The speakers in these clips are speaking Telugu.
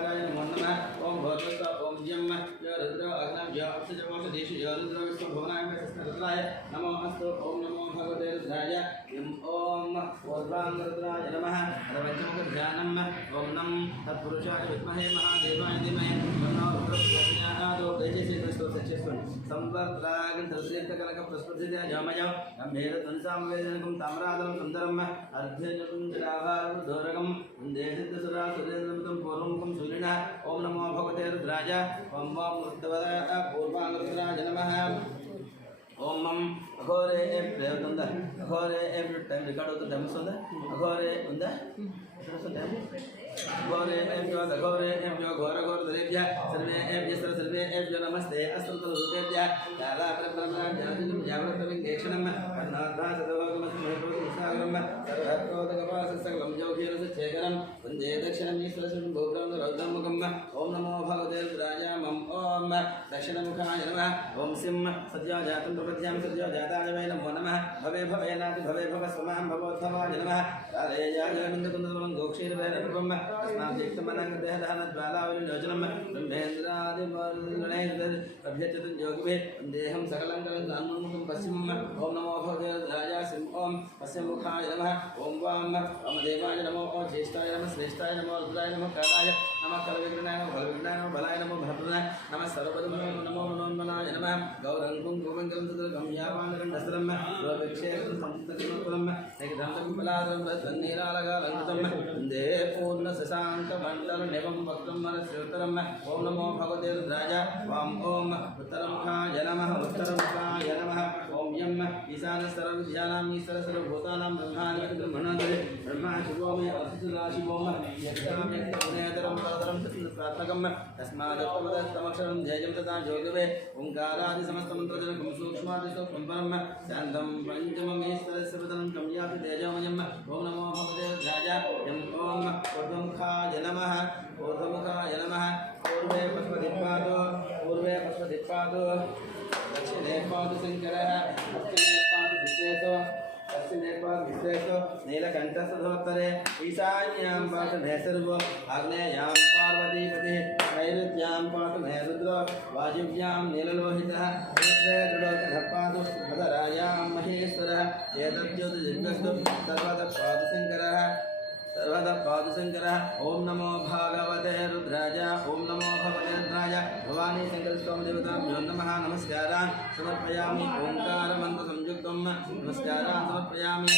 ओंकाराय नमो नमः ओम भगवत ओम यम यो रुद्र अग्नम यो अक्षजवंशदेशु यो रुद्र विश्वभुवनाय कृष्णरुद्राय नमो अस्तु ओम नमो भगवते रुद्राय यम ओम ऊर्ध्वाङ्गरुद्राय नमः रवञ्चमुखध्यानम् ओम नम तत्पुरुषाय विद्महे महादेवाय धीमहि तन्नो रुद्रः प्रचोदयात् दयచేసి స్తోత్రం చేసుకోండి సంవర్తరాగం తృతీయకలక ప్రస్ఫుటిత జామయ గంభీర ధ్వనిసామవేదనకం తామ్రాదనం సుందరం అర్ధజటం జలాభారం దూరకం దేశితసురా సురేంద్రమతం పూర్వముఖం సూర్యణ ఓం నమో భగవతే రుద్రాయ ఓం వాం రుద్రవద పూర్వాంగరుద్రాయ నమః ओम मम अघोरे एम देवतंदा अघोरे एम टाइम रिकॉर्ड होता टाइम सुनदा अघोरे उंदा सुनदा अघोरे एम जो घोर घोर दरेभ्य सर्वे एम यस्त्र सर्वे एम जो नमस्ते अस्तंत रूपेभ्य काला परब्रह्म ज्ञानजं जागृतं देक्षणं नाथा सदोगमस्मृतं सागरं सर्वत्रोदकपास सकलं जोगीरस चेकरं वन्दे दक्षिणं ईश्वरं भोगं रौद्रमुखं ओम नमो भगवते रुद्राय मम ओम दक्षिणमुखाय नमः ओम सिंह सद्योजातं प्रपद्यां सद्योजाताय वै नमो नमः भवे भवेनाति भवे भव स्वमां भवोत्थवाय नमः राधेयागनन्दकुन्दवनं गोक्षीरवैररूपं अस्माभिक्तमनं देहदानज्वालावलियोजनं ब्रह्मेन्द्रादिमरुणैर्दर् अभ्यचतं योगिभिः देहं सकलं कलं अन्मुखं पश्चिमं ओम नमो भगवते रुद्राय सिंह ओम पश्चिममुखाय नमः ओम वां वामदेवाय नमो ओम ज्येष्ठाय नमः श्रेष्ठाय नमो रुद्राय नमो कालाय नमः कलविघ्नाय नमो बलविघ्नाय नमो बलाय नमो भरप्रदाय नमः सर्वपदं नमो मनोन्मनाय नमः गौरङ्गं गोमङ्गलं सदृगं यापानकण्डस्थलं रोभिक्षेत्रं संतकं एकदन्तं बलादं तन्नीरालगालङ्कृतं वन्दे पूर्णशशाङ्कमण्डलनिभं वक्त्रं मनस्योत्तरम् ओम नमो भगवते रुद्राय वां ओम उत्तरमुखाय नमः उत्तरमुखाय नमः ओम यम ईशानस्तरविद्यानां ईश्वरसर्वभूतानां ब्रह्माण्डब्रह्मणोदरे ब्रह्मा शिवोमे अर्थिसुराशिवोम यत्तामेतरं परतरं तत्प्रात्मकं तस्मादत्तमदत्तमक्षरं ध्येयं तथा जोगवे ओंकारादि समस्तमन्त्रजनकं सूक्ष्मादिसूक्ष्मं परं शान्तं पञ्चममीश्वरस्य पदनं तं याति तेजोमयम् ओम नमो भगवते रुद्राय यम् ओम ऊर्ध्वमुखाय नमः ऊर्ध्वमुखाय नमः पूर्वे पुष्पदिक्पादो दक्षिणे पादु शङ्करः दक्षिणे पादु विश्वेशो दक्षिणे पादु विश्वेशो नीलकण्ठसधोत्तरे ईशान्यां पातु मे सर्वो आग्नेयां पार्वतीपतिः नैऋत्यां पातु मे रुद्रो वायुव्यां नीललोहितः रुद्रे दृढोत्तरः पातु मदरायां महेश्वरः एतद्योतिर्जगस्तु सर्वतः पातु शङ्करः सर्वदा पादशंकरः ओम नमो भागवते रुद्राय ओम नमो भगवते रुद्राय भवानी शंकर स्वामी देवताभ्यो नमः नमस्कारान् समर्पयामि ओंकार मंत्र संयुक्तं नमस्कारान् समर्पयामि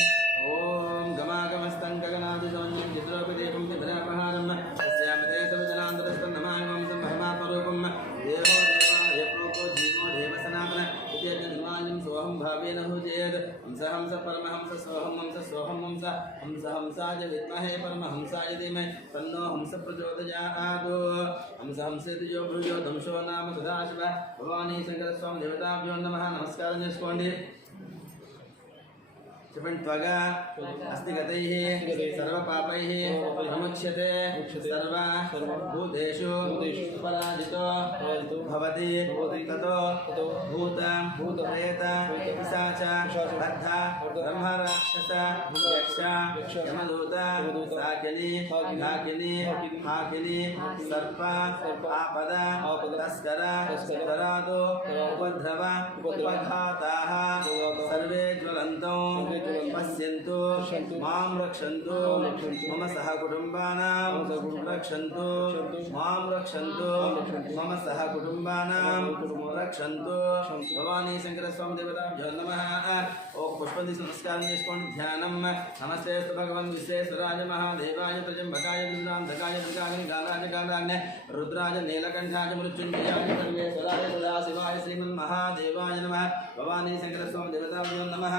ओम गमागमस्तं गगनादिशून्यं चित्रोपदेवं विभ्रापहारं तस्यामते सर्वजनान्तरस्तं नमामि संभ्रमापरूपं देवो देवाय प्रोको जीवो देव सनातन इत्येतत् निर्माणं सोऽहं भावेन भूजेत् हंस परमहंस सोऽहं हंस हंसाय विद्महे परमहंसाय धीमहि तन्नो हंस प्रचोदयात् हंसेति यो भुजो दंशो नाम सदाशिवः भवानी शंकर स्वामी देवताभ्यो नमः नमस्कारं చేసుకోండి చెప్పండి త్వగా అస్తిగతైః సర్వపాపైః ప్రముచ్యతే సర్వ భూతేషు పరాజితో భవతి తతో భూత ప్రేత పిశాచ బద్ధ బ్రహ్మరాక్షస యక్ష యమదూత సాకిని ఢాకిని హాకిని సర్ప ఆపద తస్కర తరాదో ఉపద్రవ ఉపఘాతాః సర్వే జ్వలంతో पश्यन्तु मां रक्षन्तु मम सहकुटुम्बानां रक्षन्तु मां रक्षन्तु मम सहकुटुम्बानां रक्षन्तु भवानी शंकर स्वामी देवताभ्यो नमः ओम पुष्पंति नमस्कारं చేసుకోండి ధ్యానం नमस्ते भगवन् विश्वेश्वराय महादेवाय त्र्यंबकाय रुद्रांधकाय त्रिकाग्नि गालाय गालाग्ने रुद्राय नीलकंठाय मृत्युंजयाय सर्वेश्वराय सदाशिवाय श्रीमन्महादेवाय नमः भवानी शंकर स्वामी देवताभ्यो नमः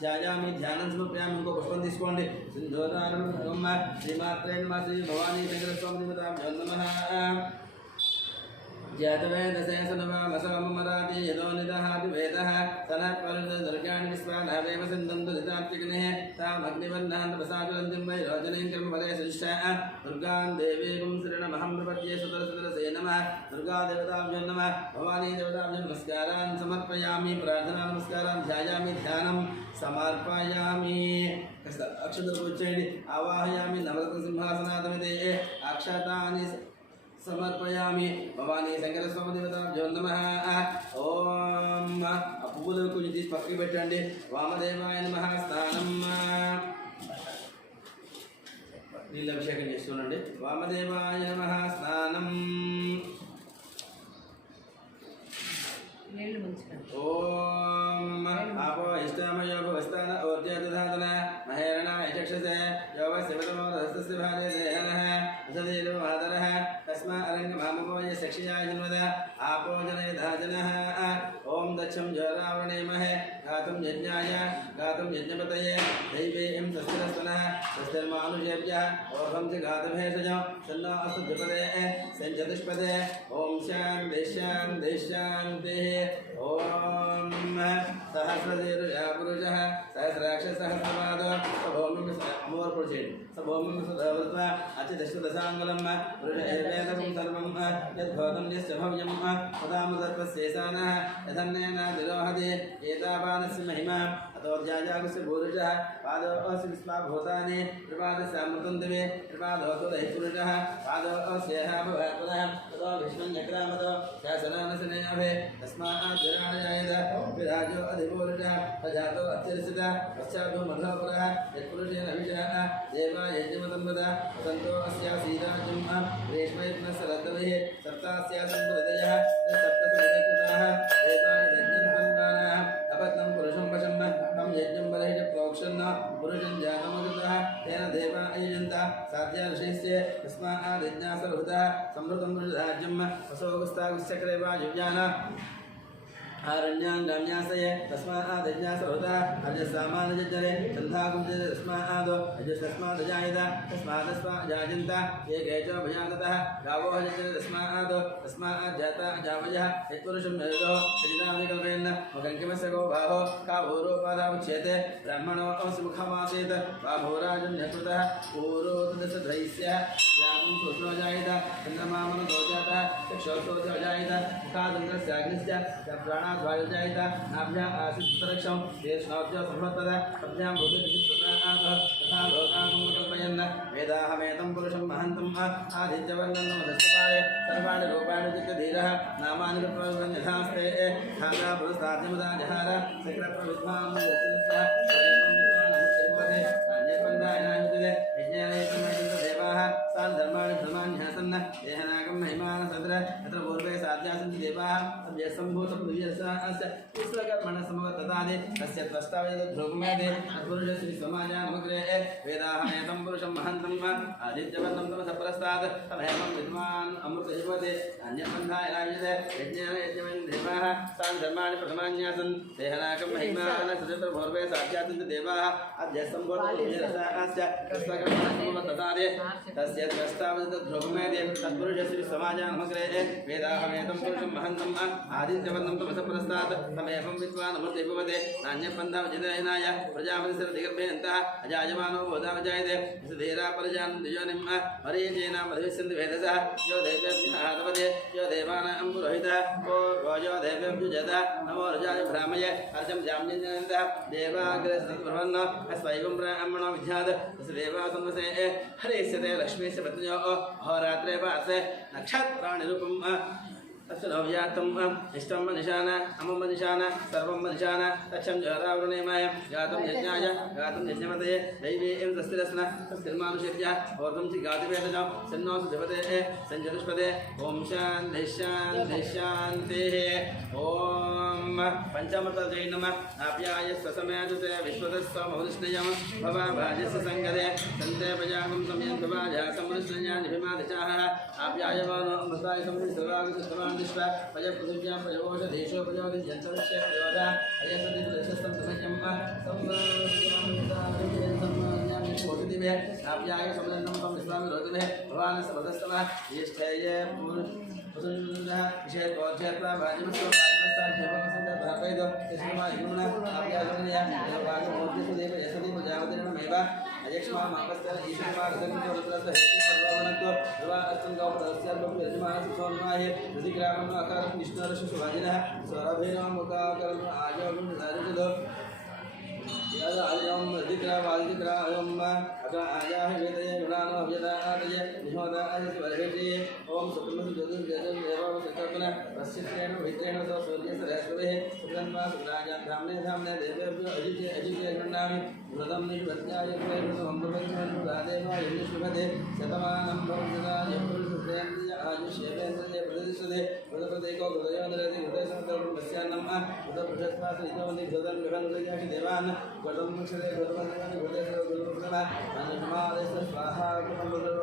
ध्यायामि ध्यानं समर्पयामि उनको पुष्पं తీసుకోండి सिंधोदानं ब्रह्म श्रीमात्रे नमः श्री भवानी शंकर स्वामी देवताभ्यो नमः जातवेदशेषनवामसोमराति यदो निदहाति वेदः तनत्परुदुर्गाणि विश्वानावेव सिन्धन्तु धितार्चिग्नेः तामग्निवर्णान् तपसाचलन्तिं वै रोचनीं कर्मफले सृष्टाः दुर्गां देवीं शरणमहं प्रपद्ये सुतरसुतरसे नमः दुर्गादेवताभ्यो नमः भवानी देवताभ्यो नमस्कारान् समर्पयामि प्रार्थना नमस्कारान् ध्यायामि ध्यानं समर्पयामि अक्षतपूजयेदि आवाहयामि नवरत्नसिंहासनादमिते अक्षतानि సమర్పయామి. భవానీ శంకర స్వామి దేవతాభ్యో నమః. ఓం ఆ పువ్వులు కొంచెం తీసి పక్కకి పెట్టండి. వామదేవాయ నమః. స్నానం నీళ్ళు అభిషేకం చేస్తుండండి. వామదేవాయ నమః. స్నానం. ఓం ఆపో ఇష్టామయో భవస్థాన ఓర్జయదుధాతన మహేరణ యచక్షసే యోగ శివతమో రహస్య భాగే దేహనః వసదేవ మాతరః తస్మా అరంగ మామపోయ సక్షయాయ జన్మద ఆపో జనయధాజనః. ఓం దక్షం జ్వరావణేమహే గాతుం యజ్ఞాయ గాతుం యజ్ఞపతయే దైవేయం తస్తిరస్తనః తస్తిర్మానుషేభ్యः ఓహం చ గాతభేషజం సన్నో అస్తు ద్విపదే సంచతుష్పదే. ఓం శాంతి శాంతి శాంతి. ఓం సహస్రశీర్ష పురుషः సహస్రాక్ష సహస్రపాదో సభౌమ్యం అమోర్పుడు చేయండి. సభౌమ్యం సుధవృత్వ అత్యదశదశాంగులం పురుష ఏవేదం సర్వం యద్భూతం యస్య భవ్యం పదాముదత్వశేషానः యథన్నేన దిరోహతి ఏతావానస్య మహిమా అతోధ్యాయాగుస్య భూరుషः పాదోऽस्य విశ్వాభూతాని త్రిపాదస్యామృతం దివే త్రిపాదోऽతో దైపురుషः పాదోऽస్యేహ భవత్ పునః తతో విష్ణుం చక్రామతో శాసనానశనేऽభే తస్మాత్ విరాజాయత విరాజో అధిపూరుషः అజాతో అత్యరిసిత పశ్చాతో మధోపురः యత్పురుషేణ విషः దేవా యజ్ఞమతం వద వసంతో అస్యా సీతాజం రేష్మయత్నస్య రద్దవే సప్తాస్యా సంప్రదయः సప్తసమితకృతాः దేవాయ యజ్ఞం గానాः అపత్నం పురుషం వశం తం యజ్ఞం బలైః ప్రోక్షన్న పురుషం జాతమగతः తేన దేవా అయజంత సాధ్యా ఋషయస్య తస్మాత్ యజ్ఞాసర్వతः సంవృతం రాజ్యం వసోగుస్తాగుశ్చక్రే వాయువ్యాన आरण्याङ्गान्यासये तस्मात् यज्ञासर्वतः अजसामानजरे सन्धाकुञ्जरे तस्मात् अजस्तस्मादजायत तस्मादस्माजाजन्त एके च भयाततः गावो यजरे तस्मात् जाता अजावयः यत्पुरुषं नयतो यजितामिकल्पेन मुखङ्किमस्य गो बाहो काभूरोपादावच्छेते ब्राह्मणो मुखमासीत् बाभूराजन्यकृतः पूरोदशधैस्यः यागं सुष्णोजायत चन्द्रमामनतो जातः चक्षुषोऽजायत मुखादन्द्रस्याग्निश्च प्राणाद्वायुजायत नाभ्याम् आसीत्तरक्षं शेषणाभ्यो संवत्पद अभ्यां भूतिप्रसादात् तथा लोकागं कल्पयन् वेदाहमेतं पुरुषं महन्तम् आदित्यवर्णं नमस्कारे सर्वाणि रूपाणि चित्तधीरः नामानि कृत्वा यथास्ते धाता पुरुषाद्यमदा जहार सकृत्वविद्वां देवाः तान् धर्माणि धर्मान्यासन् देहनागं महिमान सत्र तत्र पूर्वे साध्यासन्ति देवाः तद्यसम्भूतपुरुषस्य पुष्पकर्मणसमवततादि तस्य त्वष्टावेदध्रुवमेदे तत्पुरुषस्य समाजानमग्रे वेदाहमेतं पुरुषं महन्तम् आदित्यवर्णं तमसपरस्तात् तमेवं विद्वान् अमृतयुवते अन्यबन्धाय राजते यज्ञेन यज्ञमेन देवाः तान् धर्माणि प्रथमान्यासन् देहनागं महिमान सत्र पूर्वे साध्यासन्ति देवाः अद्यसम्भूतपुरुषस्य पुष्पकर्मणसमवततादि तस्य त्वष्टावेदध्रुवमेदे तत्पुरुषस्य समाजानमग्रे वेदाहमेतं पुरुषं महन्तम् आदित्यवर्णं तमसपरस्तात् तमेवं विद्वान् अमृतयुवते नान्यबन्धावचितयनाय प्रजापतिसर्वदिगर्भेऽन्तः अजायमानो बोधावजायते धीरा परजान् द्विजोनिं मरीचेन मधुष्यन्ति वेदसः यो देवेभ्यः आदपदे यो देवानां पुरोहितः को रोजो देवेभ्युजत नमो रजाय भ्रामये अर्जं जाम्यन्तः देवाग्रे सत्प्रभन्न अस्वैवं ब्राह्मणो विद्यात् तस्य देवासंवसे हरेस्यते लक्ष्मीस्य पत्न्यो अहोरात्रे वासे नक्षत्राणि तस्य नवजातम् इष्टं मनिशान अमं मनिशान सर्वं मनिशान तक्षं जहरावृणेमाय गातुं यज्ञाय गातुं यज्ञमतये दैवीं तस्तिरस्न तस्तिर्मानुषेभ्यः ओर्धं चि गातिवेदजं सन्नोऽस्तु देवते सञ्चतुष्पदे ॐ शान्तिः शान्तिः शान्तिः ॐ पञ्चामृतजै नमः आप्याय स्वसमेजुते विश्वतस्समवृष्णयं भवाभाजस्य सङ्गदे सन्ते पजागं समयन्त्वाजा समृष्णयानिभिमादिचाः आप्यायमानो अमृताय समृष्टरागसुष्टवान् विश्व पयपृथिव्यां पयोषधीशो पयोधिजन्तविश्य प्रयोदा अयसति प्रशस्तं समयं संवत्सरादिवे आप्याय समलन्नं तं विश्वामि रोगिवे भवान् सर्वदस्तवः ज्येष्ठये पुरुषः विषयकोध्यत्वा भाजमस्व भाजमस्ताभ्यवसन्तभापयदो यस्मा युम्ना आप्यागमनया भागमोद्यसुदेव यसति प्रजापतिर्मेव अयक्ष्मामापस्तन ईश्वरमार्गदन्तोरत्रस्य हेतु सर्ववनत्व ध्रुवा अस्तं गौतस्याल्पं यजमानः सोन्माहे ऋतिग्रामं आकारं विष्णुरशुभाजिनः स्वरभेन मुखाकरं आयोगं धारितदो Ayom dikra validikra ayom aka aja hete gunano yada aja nihoda aja sibarheti om sukma sujud jadul deva sakapna rasitena vitrena so surya sarasve sudanma sudraja dhamne dhamne devebyo ajite ajite gunami vradam nishvatyaya kure hambhavakman radeva yudhishvade satamanam bhavjana yapur sutrendya ayushevendra pradishade pradapradeko gudayandredi gudayasandar masyanamma udapujaspas idavandi gudam gudam devan gudam muksade gudam gudayasandar gudam anusmaadesa swaha gudam gudam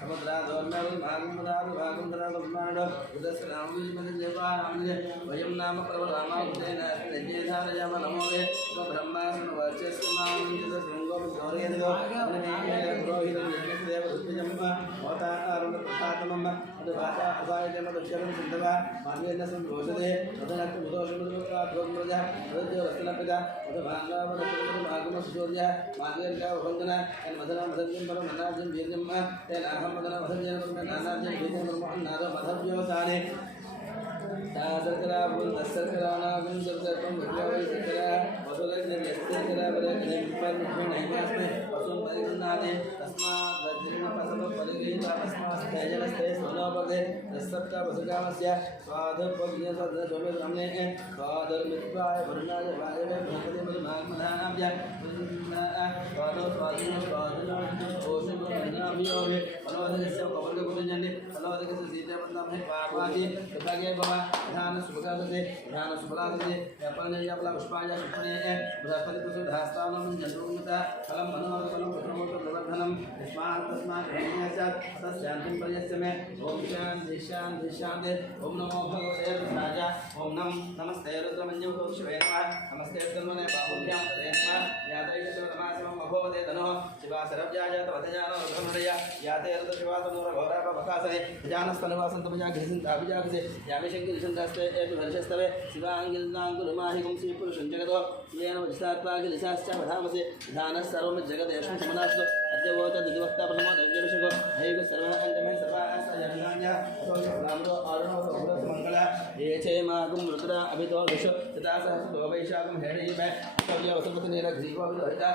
samudra dharmal magumdar magumdar gudmanda gudasranami madeva amje vayam nama pravalama udena nejedharayama namore brahma sanvachesma nindya sringo gauriyadigo aname rohidam yajnadeva rupijamma vata aruna prasatamma advata asayatema daksharam siddhava manvena samrosade adhanat mudoshamudra promraja adhya vastanapida adhavanga vadakuru maguma sushorya magirga vangana and madana madhyam param nanajam virjamma and aham madana madhyam param nanajam virjam param nara madhavyo sane Tasakara pun tasakara na pun tasakara berkawal sakara wasolat dan sakara berkene bukan bukan naiknya sme wasul balik nade tasma berjina pasal balik tasma stajala staj sono berde tasabta basaka masya swadha pagya sadha jobe ramne swadha mitva varna javaye bhakti mad magmana abya swadha swadha swadha oshim bhagna biyoge anodha se kavarga kujanne anodha se sita bandam hai papaji kage baba ध्यान सुभगादते ध्यान सुभलादते व्यापारने यापला पुष्पाया सुपने बृहस्पति पुरुष धास्तावनं जन्मता फलं मनोरफलं प्रथमोत्तर प्रवर्धनं तस्मात् ब्रह्मण्याचात् तस्यांतिं पर्यस्यमे ओम शांति शांति शांति ओम नमो भगवते रुद्राय ओम नमस्ते रुद्रमन्यं शिवे नमः नमस्ते तन्मने बाहुभ्यां तदे नमः यादैकशवनमासमं अभवते तनोः शिवासरव्याय तवदजानो रुद्रमणय याते रुद्रशिवातनोर घोराप बकासने जानस्तनवासन्तमजा घृसिन्ताभिजागसे यामिशंकि दिशन्तास्ते एतुहर्षस्तवे शिवाङ्गिल्नाङ्कुलमाहिकं श्रीपुरुषं जगतो येन वजसात्वागिलिशाश्च वधामसे ध्यानः सर्वं जगदेशं समनास्तु अद्य वोत दिदिवक्ता प्रथमो दैव्यभिषेको हैगो सर्वः अन्तमे सर्वाः रामो अरुणो मंगला ये चे मागुं रुद्रा अभितो विशो तथा सहस्रो वैशाखं हेडयिमे सौर्य वसुमति नीलग्रीवो विलोहिता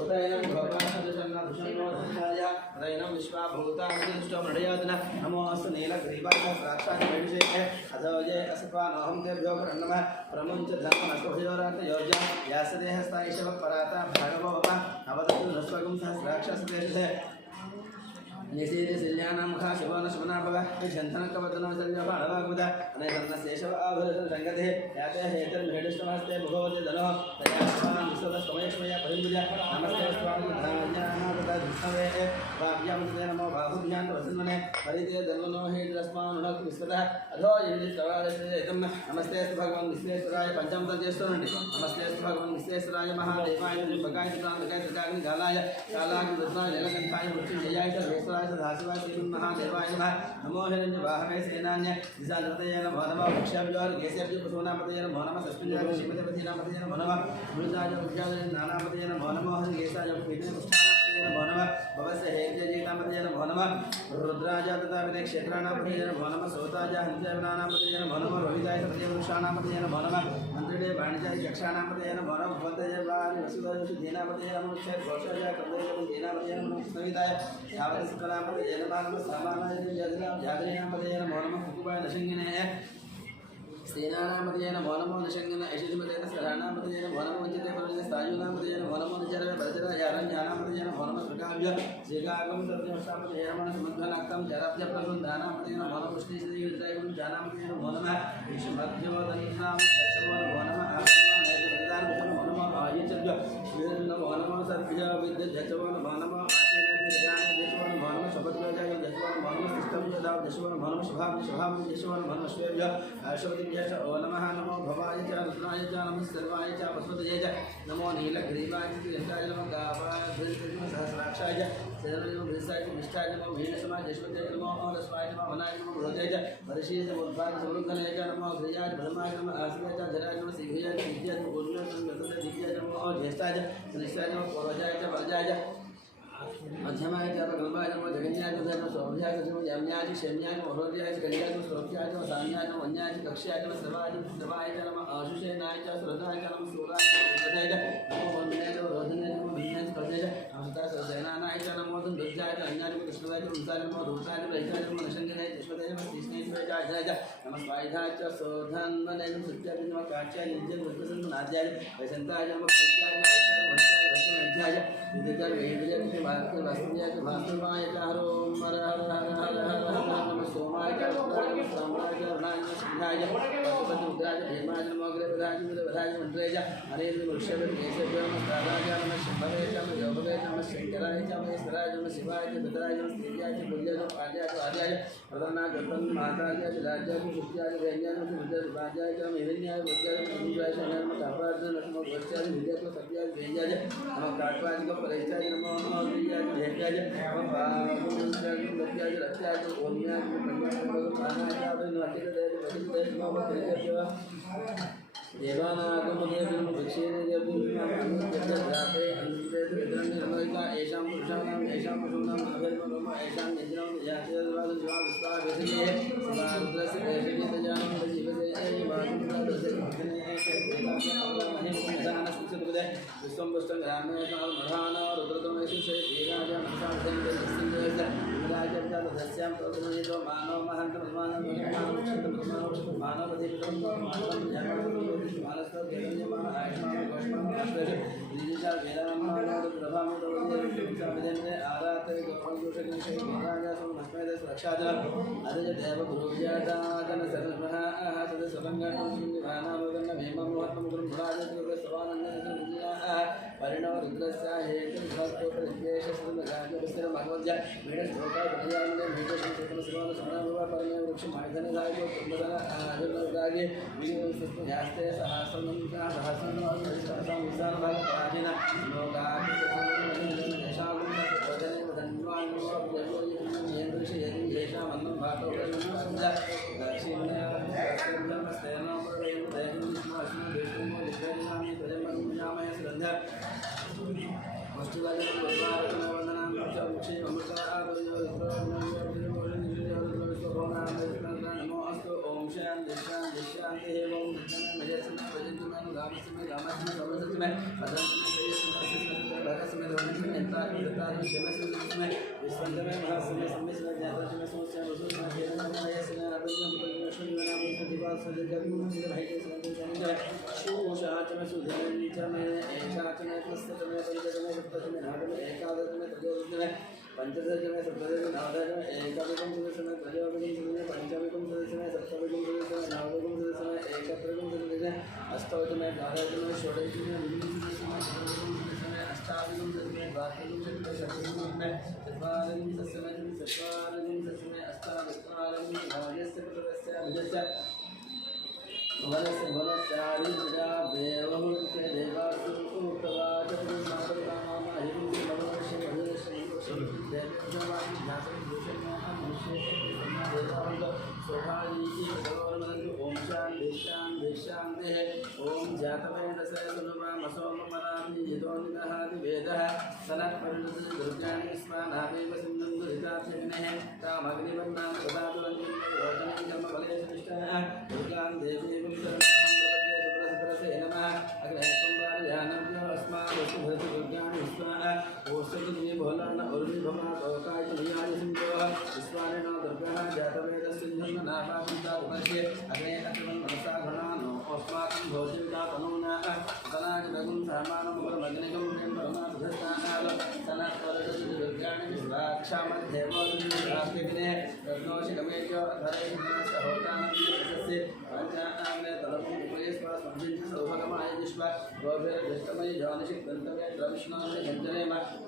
उदयनं भगवान् दुषन्ना दुषन्नो धन्याय उदयनं विश्वा भूतानि दुष्टो मृडयादना नमो अस्तु नीलग्रीवाय साक्षात् वैषये अधोजे असत्वानोऽहं तेभ्यो प्रणमः प्रमुञ्च धर्मनष्टभयोरार्थ योज्य यासदेहस्तायिषव पराता भागवोपा अवदतु नस्वगुं सहस्राक्षसदेशे निसीदि सिल्यानां खा शिवोन शिवनाभव विषन्थनकवदनवसल्यबाणवागुदा अनेकन्नशेषव आभूषण संगते याते हेतर्भेडिष्टमस्ते भगवते धनः तया विश्वस्तमयश्मया परिभुज नमस्ते स्वामी धान्यानागता विष्णवे वाभ्यां ते नमो बाहुभ्यां वसन्वने परिते धर्मनो हेद्रस्मानुनक विश्वतः अधो यदिस्तवादशेतम् नमस्ते भगवान् विश्वेश्वराय पंचमतज्येष्ठनंडि नमस्ते भगवान् विश्वेश्वराय महादेवाय त्र्यंबकाय त्रिकाग्निकाय त्रिकाग्निकालाय कालाग्निरुद्राय नीलकंठाय मृत्युंजयाय सर्वेश्वराय सदाशिवाय श्रीमन्महादेवाय नमः नमो हिरण्यवाहवे सेनान्य दिशाधृतये नमो नमः वृक्षाभ्योर् केशभ्यो पशूनामतये नमो नमः सस्मिन्नाय श्रीमतीपतिनामतये नमो नमः मृदाय विद्यालय नानामतये नमो नमः हरिकेशाय पीठे पुष्टानामतये नमो नमः भवस्य हेत्यजीनामतये नमो नमः रुद्राय तथा विदे क्षेत्राणामतये नमो नमः सोताय हंसनामतये नमो नमः रोहिताय सत्य वृक्षाणामतये नमो नमः मंत्रिणे वाणिज्याय यक्षाणामतये नमो नमः भवन्तये वाणि वसुधाय सुधीनामतये नमो नमः घोषाय कंदये दीनामतये नमो नमः सविताय यावत् सकलामतये नमः सामानाय यादनामतये नमो नमः कुकुबाय नशंगिने सेनानामतये नमो नमः नशंगिने ऐशिषमतये सराणामतये नमो नमः वंचिते परमते सायुनामतये नमो नमः निचरवे भरजरा यारण्यानामतये नमो नमः सुकाव्य श्रीकागम सत्यमस्तामतये नमः समध्वनाक्तं जराब्ज प्रसन्नानामतये नमो नमः पुष्टिश्रीयुक्तायं जानामतये नमो नमः विष्णुभक्तिवदन्नाम यशवो नमो नमः आत्मनायकदान नमो नमः आयुचर्य नमो नमः सर्वजा विद्य जचवो नमो नमः नमो भवाय च रुद्राय च नमः सर्वाय च वसुदेवाय च नमो नीलग्रीवाय च यशाय नमः गावाय सहस्राक्षाय च सर्वयोगेशाय च निष्ठाय नमो वीरसमाय जश्वते नमो रस्वाय नमः वनाय नमः भृजय च वर्षीय च मुद्भाय समृद्धनाय च नमो घ्रियाय ब्रह्माय नमः आश्रयाय च धराय नमः सिंहाय च विद्याय च गुरुय च गतय दिव्याय नमो ज्येष्ठाय च निष्ठाय नमः पूर्वजाय च वर्जाय च मध्यमाय च प्रगल्भाय नमो जगन्याय च धर्म सौभ्याय च याम्याय च शम्याय च महोदयाय च कल्याय च सुरभ्याय च सान्याय च वन्याय च कक्ष्याय च सर्वाय च सर्वाय च नमः आशुषेनाय च सुरदाय च नमः सूराय च वधाय च नमो वन्दनाय च रोधनाय च नमो भिन्नाय च कल्याय च नमस्कार सजनानाय च नमो दुर्जाय च अन्याय च कृष्णाय च उन्साय च नमो धूताय च वैजाय च नमो नशंजनाय च कृष्णाय च कृष्णाय च वैजाय च नमः स्वायुधाय च सोधन्वनाय च सत्याय च नमः काच्याय नित्य वृद्धसं नाद्याय च वैसन्ताय च नमः कृष्णाय च वैचाय च वैचाय च विद्याय वेदयाय च वाक्य वास्तव्याय च भास्कराय च हरो हर हर हर हर हर हर नमः सोमाय च रुद्राय च साम्राय च वर्णाय च सिंहाय च पशुपति रुद्राय च भीमाय च नमो अग्रे वधाय च वधाय च मन्त्रे च हरेन्द्र वृषभे केशभ्यो नमः ताराय च नमः शम्भवे च नमः योगवे च नमः शंकराय च महेश्वराय च नमः शिवाय च भद्राय च नमः स्त्रियाय च पुल्याय च पाद्याय च आर्याय च प्रधानाय च माताय च राज्याय च शुक्त्याय च वैन्याय च विद्याय च राज्याय च हिरण्याय च विद्याय च इंद्राय च नमः तापाय च नमः वत्स्याय च विद्याय च सत्याय च वेद्याय च नमः काटवाय च परेशाय च नमः विद्याय च भेद्याय च नमः पावनाय च लक्ष्याय च रत्याय च ओम्याय च पंचाय च प्राणाय च अभिनवाय च देवाय च नमः तेजय च देवानागमने भिक्षेने जाते अंते वेदनमयिका एषां पुरुषाणां एषां पशूनां नाभेर्मनोम एषां यज्ञां जाते द्वादशा विस्तारवेदने रुद्रस्य देशजीतजानं जीवसे वासुदेवस्य भक्तने विश्वं पुष्टं ग्रामे मधान रुद्रतमेषु शेषेराज मनसार्थं दस्यस्य विराजं तस्यां प्रथमहितो मानव महन्तं मानव मानव देवतं मानवं मानस्तव देवयमान आयुष्मान गोष्मान आश्रय दिजा वेदांत प्रभामितवदे आराते गोपंजुषगणेशे वेदांत समस्मैद सुरक्षाज अदज देव गुरुज्याता जन सर्वः सद सवंगण भानावगण हेमं महत्तम गुरुराज सवानंद परिणव रुद्रस्य हेतु भक्तोपदेश सुन्दराज विस्तर भगवज्जा वेद श्लोका बलियामने भेटो सुतम सवान समानवा परमे वृक्ष मायधन गायो कुंभदन आजनगागे विष्णु यास्ते सहस्रमंता सहस्रम सहस्रम विशाल भाग प्राचीन लोकापि देशागुण वदने वदन्वान येन्द्रश यदि येषा मन्नं भातो वदन्वान दक्षिण स्तेनो वरेण देवं विष्णु विष्णु विष्णुनामि प्रजमन्यामय श्रद्धा वस्तुवादि वन्दनां मुक्षे अमृता नमो अस्तु ओम शांति शांति शांति ओम मजस्म प्रजन्मन रामस्म रामस्म समसस्म भगस्म धर्मस्म इंतार शमस्म विश्वंतमे महास्म सम्मिस्म ज्ञातस्म सोच्य वसुस्म केनमयस्म अभिज्ञं प्रज्ञाश्वनामि प्रतिपाद सजगुण भाइके संतोषानि शोषाचम सुधरनिचमे एकाचमे पुस्तकमे पंचमे सप्तमे नाटमे एकादशमे त्रयोदशमे पंचदशमे सप्तदशमे नवदशमे एकादशमे सदशमे त्रयोदशमे सदशमे पंचमे सदशमे सप्तमे सदशमे नवदशमे सदशमे एकत्रमे सदशमे अष्टमे द्वादशमे षोडशमे विंशतिमे सदशमे अष्टादशमे सदशमे द्वादशमे सदशमे चत्वारिंशत्समे चत्वारिंशत्समे अष्टादशमे नवदशमे सदशमे विजस्य वनस्यारिजा देवमुखे देवासु उक्तवाच पुरुषावतानाम हिरुं नवदशे भजनस्य देवजवानि ध्यासं भूषणो मनुष्ये देवावन्त सोभायी सर्वमनन्तु ओम शान्ति शान्ति शान्तिः ओम जातवेदस्य सुनुमामसोममनामि यतोनिदहाति वेदः सनत्परिणति दुर्गाणि स्वानावेव सिन्धुं दुरितार्थेनः तामग्निवन्नां ददातु रञ्जनं रोचनं कर्मफले सृष्टः दुर्गां देवीं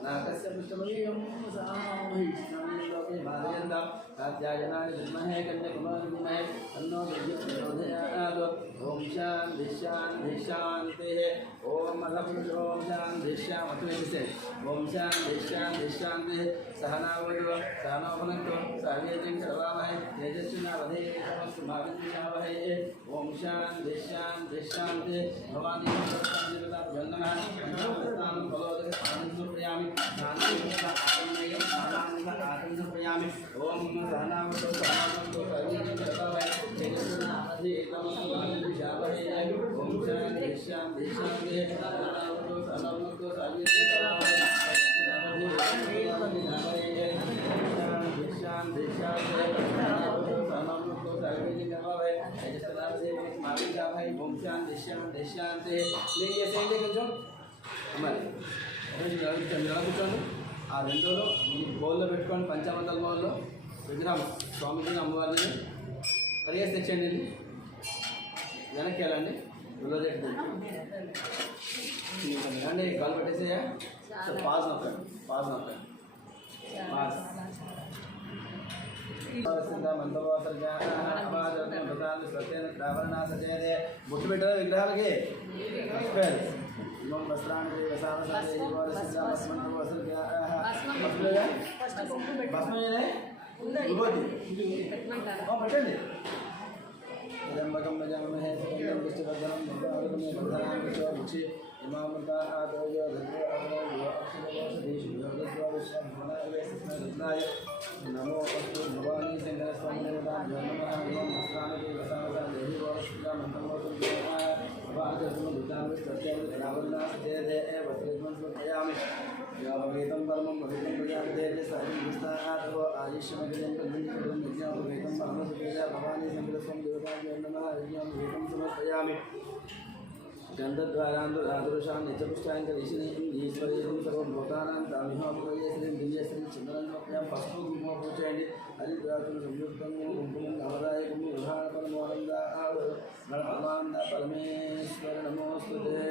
नाकस्य पृष्ठमयं कात्यायनाय विद्महे कन्याकुमारी धीमहि तन्नो प्रचोदयात् ओम शांति शांति शांतिः ओम अधपुरुष ओम शांति शांति ओम शांति शांति शांतिः सहनावतु सहनौ भुनक्तु सहवीर्यं करवा करवावहै तेजस्विनावधेयस्तमस्तु मा विद्विषावहै ओम शांति शांति शांति भवानी देवताभ्यो नमः पंचमस्तानं फलोदक स्थानं समर्पयामि शान्तिं आत्मनेयं समर्पयामि ओम सहनावतु सहनावतु सर्वेषां करवावहै तेजस्विनावधेयस्तमस्तु मा विद्विषावहै ओम शांति शांति शांति सहनावतु सहनावतु सर्वेषां करवावहै కూర్చోండి ఆ రెండోలో బౌల్లో పెట్టుకొని పంచామంతల బౌల్లో విగ్రహం స్వామిజీని అమ్మవారిని పరిగెత్తి తెచ్చండి వెనక్కి వెళ్ళండి రోజు అండి కాలు పెట్టేసేయా పాజ్ నొక్కండి పాజ్ నొక్కండి పాజ్ బొట్టు పెట్టారు విగ్రహాలకి పెట్టండి नमो अस्तु भवानी शंकर स्वामी देवताभ्यो नमः ओम अस्त्राणि वसावसा देवी वासुदेव मंत्रमोत्सर्गयामि वस्त्रज्ञं समर्पयामि योगवेदं परमं पवित्रं प्रजापते सहस्रहस्ताः आयुष्यमग्नं कल्पयितुं यज्ञोपवेदं परमसुतेजा भवानी शंकर स्वामी देवताभ्यो नमः यज्ञोपवेदं समर्पयामि गंधद्वारांधुरादृशां नित्यपुष्टांकरीशिनीं ईश्वरीं सर्वभूतानां तामिहोपयश्रीं दिव्यश्रीं चंद्रंजोपयां पशुपूजयन्ति हरिद्रातुं संयुक्तं कुंकुमं नवदायकं विभापरमोरन्दा गणपमान्दा परमेश्वर नमोस्तुते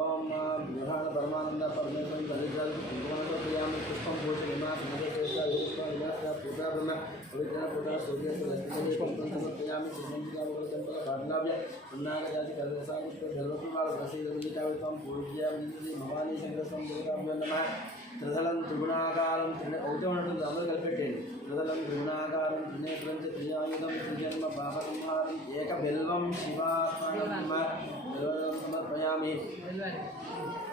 ओम विहान परमानंद परमेश्वर हरिद्रातुं कुंकुमं समर्पयामि पुष्पं पूजयामि समर्पयामि पुष्पं पूजा ब्रह्म पवित्र पूजा सूर्य सरस्वती पंकज समर्पयामि सुगंधिकावलंबन पादलाभ्य उन्नागजाति कलसागुप्त धर्मकुमार प्रसीदविदितावितं पूज्यामि भवानी शंकर स्वामी देवताभ्यो नमः त्रिदलं त्रिगुणाकारं औजवनटुंది అందరూ కలిపెట్టండి त्रिदलं त्रिगुणाकारं त्रिनेत्रं च त्रियायुधं त्रिजन्म पापसंहारं एकबिल्वं शिवात्मनम समर्पयामि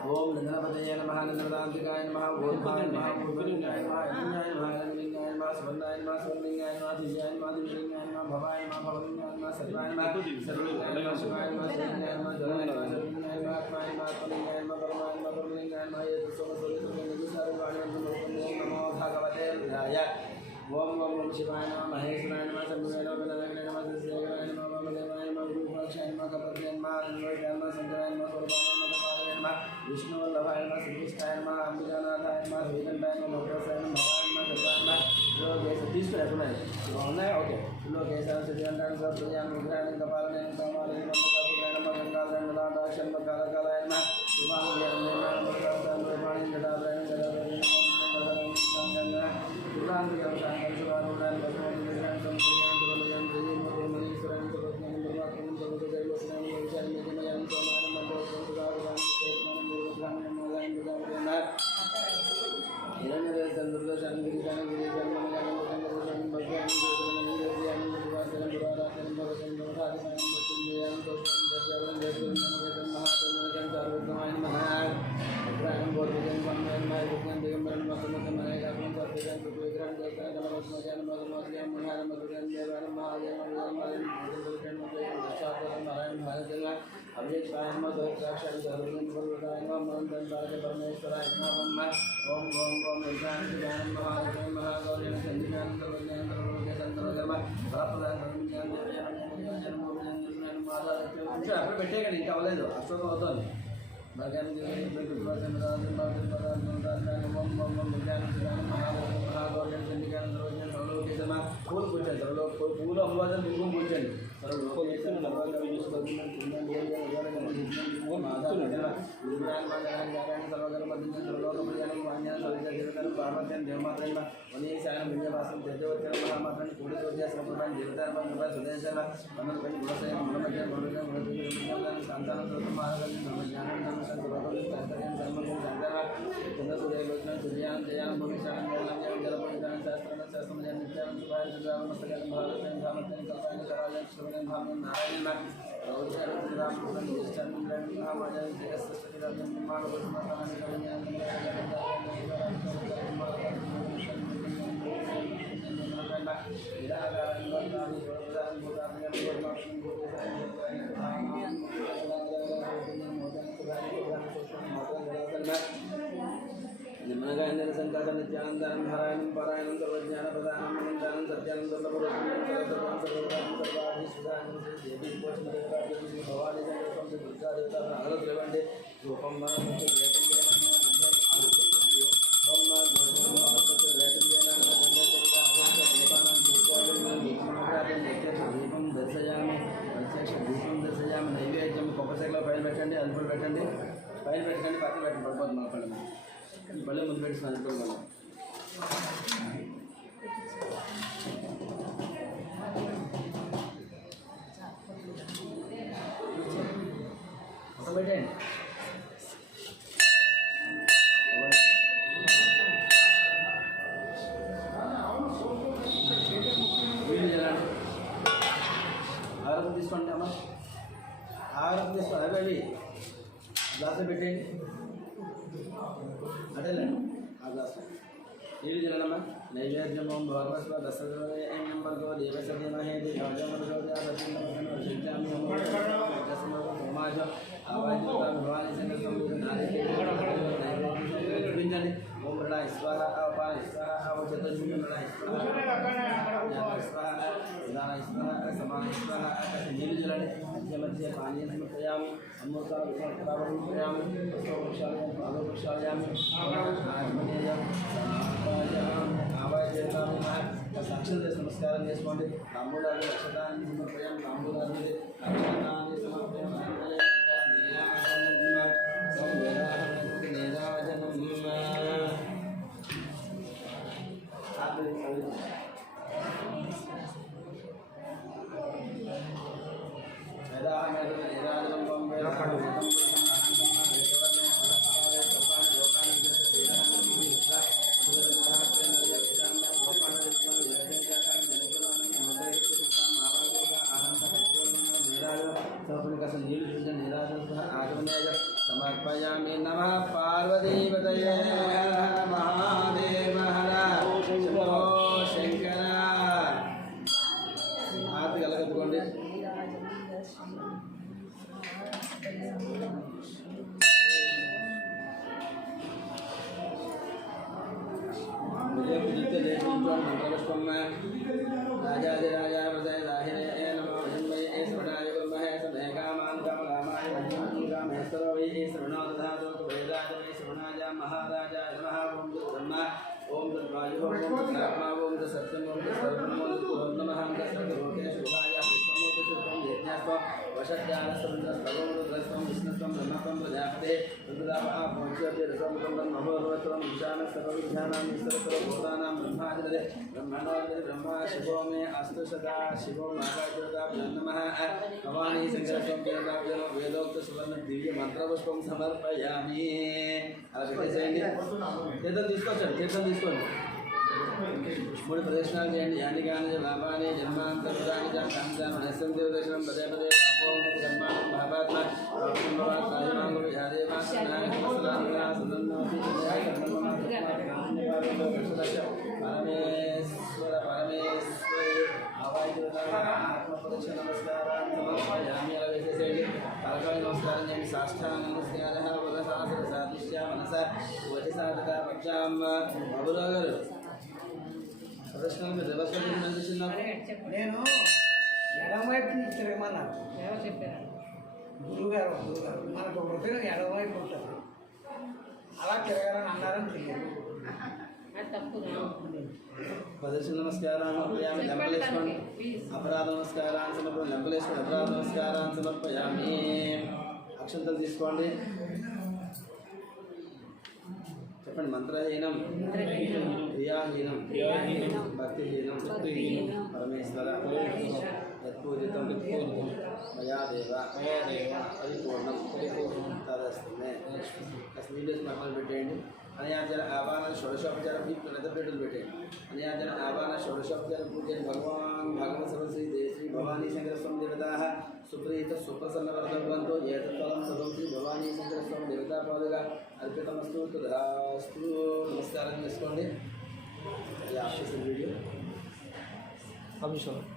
ओम गणपतये नमः गणपतान्तिकाय नमः ओंकाराय नमः ओंकाराय नमः यज्ञाय नमः यज्ञलिंगाय नमः स्वर्णाय नमः स्वर्णलिंगाय नमः दिव्याय नमः दिव्यलिंगाय नमः भवाय नमः भवलिंगाय नमः सर्वाय नमः सर्वलिंगाय नमः शिवाय नमः शिवाय नमः जलाय नमः सर्वलिंगाय नमः आत्माय नमः आत्मलिंगाय नमः परमाय नमः परमलिंगाय नमः यज्ञसोमस्वरूपाय नमो भगवते रुद्राय ओम ओम ओम शिवाय नमः महेश्वराय नमः शंभुवे नमः विनायकाय नमः श्रीशेखराय नमः वामदेवाय नमः गुरुपक्षाय नमः कपत्याय नमः अन्वयाय नमः शंकराय नमः स्वरूपाय नमः विष्णुवल्लभाय नमः श्रीकृष्णाय नमः अंबिकानाथाय नमः श्रीकंठाय नमः भद्रसाय नमः भवाय नमः लोके सतीश प्रभुनाय ఉన్నాయి ఓకే లోకేశ శ్రీకంఠాయ సత్యాన్ విగ్రహాయ కపాలనే కామాలనే మందకాపురాయ నమः గంగాధరాయ నమః కాలకాలాయ నమः సుమాయ నమః నిర్మాణి జటాధరాయ జటాధరాయ పెట్టేయండి ఇంకా అవ్వలేదు అశోకం అవుతుంది పూలు కూర్చోండి పూలు అమ్మవారిని లింగం కూర్చోండి पार्वत्यं देवमात्रैव वनीशानं विजयवासं तेजोवत्यं महामात्रं कूडितोद्यासमपुरं देवतार्पं सुदेशः मनोपरि गुणसयं मनोमध्यं मनोजं मनोजं शान्तानं सर्वमार्गं ब्रह्मज्ञानं धर्मसंकल्पं कर्तव्यं धर्मं संकरा चन्द्रसूर्यलोचनं सूर्यानं जयानं भविष्यानं जयानं जलपरिधानं शास्त्रं शास्त्रं नित्यानं सुभाय सुधां मस्तकं भारतं धामतं कल्पायं करायं श्रवणं भावं नारायणं निम्नगायनेन संकाशं नित्यानन्दानं नारायणं पारायणं सर्वज्ञानप्रदानं मनन्दानं सत्यानं सर्वपुरुषं सर्वं सर्वदानं सर्वाधीश्वरानं देवी पोषणदेवतादेवी भवानी संकल्पं दुर्गा देवता नागरद्रवण्डे रूपं दर्शयामि प्रत्यक्षदीपं दर्शयामि नैवेद्यं कोपसैलो पైన పెట్టండి అల్పులు పెట్టండి పైన పెట్టండి పక్కన పెట్టండి పడిపోతుంది మా పళ్ళ పళ్ళ ముందు పెట్టుకున్నాను ఇప్పుడు మనం మొత్తం పెట్టండి ఆహారం తీసుకోండి అమ్మ ఆహారం తీసుకోండి అవి అవి గ్లాసులో పెట్టండి అదేలేండి ఆ గ్లాసు నీళ్ళు తినమ్మా నైవేద్యం ఓం భగవస్వ దశో దేవసమహే సమాజ భవానీ చూపించండి ఓం మృళ స్వాహ అపాన స్వాహ చతుర్ముఖ మృళ స్వాహ ప్రధాన స్వాహ సమాన స్వాహ నీళ్ళు చల్లండి మధ్య మధ్య పానీయం సమర్పయామి అమృతాలు సమర్పయామి పుష్పవృక్షాలయం పాదవృక్షాలయామి ఆవాహయామి సాక్షాత్ నమస్కారం చేసుకోండి తాంబూలాన్ని అక్షతాన్ని సమర్పయామి తాంబూలాన్ని అక్షతాన్ని సమర్పయామి समर्पयामि नमः पार्वतीपतये महादेव हर शंभो शंकर हाथ कलगत्तुकोंडि राजाधिराजा हृदय दाहिने नमो जन्मये स्वर्णाय ब्रह्महे समेकामां कामरामाय रामेश्वरो वै श्रवणो दधातु वेदाय वै श्रवणाय महाराजाय नमः ओं ब्रह्मा ओं तद्वायुः ओं तदात्मा ओं तत्सत्यं ओं तत्सर्वं ओं तत्पुरुषोत्तमः ओं तत्सर्वलोकेषु शिवाय विष्णुमूर्तिसूत्रं यज्ञस्त्वं वशज्ञानस्तवं रुद्रस्त्वं विष्णुस्त्वं ब्रह्मत्वं प्रजापते रुद्रापः पौच्यते रसमुखं ब्रह्मभोर्वत्वं ईशानः सर्वविद्यानां ईश्वरतो भूतानां ब्रह्मादिपदे ब्रह्मणोऽधिपति ब्रह्मा शिवो मे अस्तु सदा शिवो महाकादेवताभ्यो नमः भवानी शङ्करस्त्वं देवताभ्यो वेदोक्त सुवर्ण दिव्य मंत्रपुष्पं समर्पयामि అలా పెట్టేసేయండి తీర్థం తీసుకోవచ్చండి తీర్థం తీసుకోండి మూడు ప్రదక్షిణాలు చేయండి యాని కానీ లాభాన్ని జన్మాంతరాన్ని కాంచాను నైసం దేవదర్శనం పదే పదే పాపోముఖ కర్మాణం భావాత్మ కాయమాంగు యాదేవా పరమేశ్వర పరమేశ్వరి ఆత్మపరిచయ నమస్కారాన్ని సమర్పయామి అలా వేసేసేయండి తలకాయ నమస్కారం చేయండి సాష్టాంగ నమస్కార పదశాస్త్ర సాధిష్య మనస వచసాధక పక్షాం బాబురావు గారు ప్రదర్శనకు దేవస్వతి అందిస్తున్నారు నేను ఎడమవైపు నుంచి తిరగమన్నారు గురువుగారు మనకు ఒక వృత్తిలో ఎడమవైపు ఉంటుంది అలా తిరగాలని అన్నారని తెలియదు ప్రదర్శన నమస్కారాన్ని లెంపలేసుకోండి అపరాధ నమస్కారాన్ని సమర్పణ లెంపలేసుకోండి అపరాధ నమస్కారాన్ని సమర్పయామి అక్షంతలు తీసుకోండి చెప్పండి మంత్రహీనం క్రియాహీనం భక్తిహీనం పరమేశ్వర యత్పూజితం మయా దేవ పరిపూర్ణం తదస్తమే వీడియో స్మరణ పెట్టేయండి అనయాజన ఆవాన షోడశోపచార ప్లేట్లు పెట్టేయండి అనయాజన ఆవాన షోడశోపచార పూజ భగవాన్ భాగవత సరస్వతి శ్రీ భవానీ శంకర స్వామి దేవతా సుప్రీత సుప్రసన్న వరదవంతో ఏతత్ఫలం సర్వం శ్రీ భవానీ శంకర స్వామి దేవతా పాదుగా అర్పితమస్తు తదాస్తు నమస్కారం చేసుకోండి ఇది ఆఫీస్ వీడియో అభిషేకం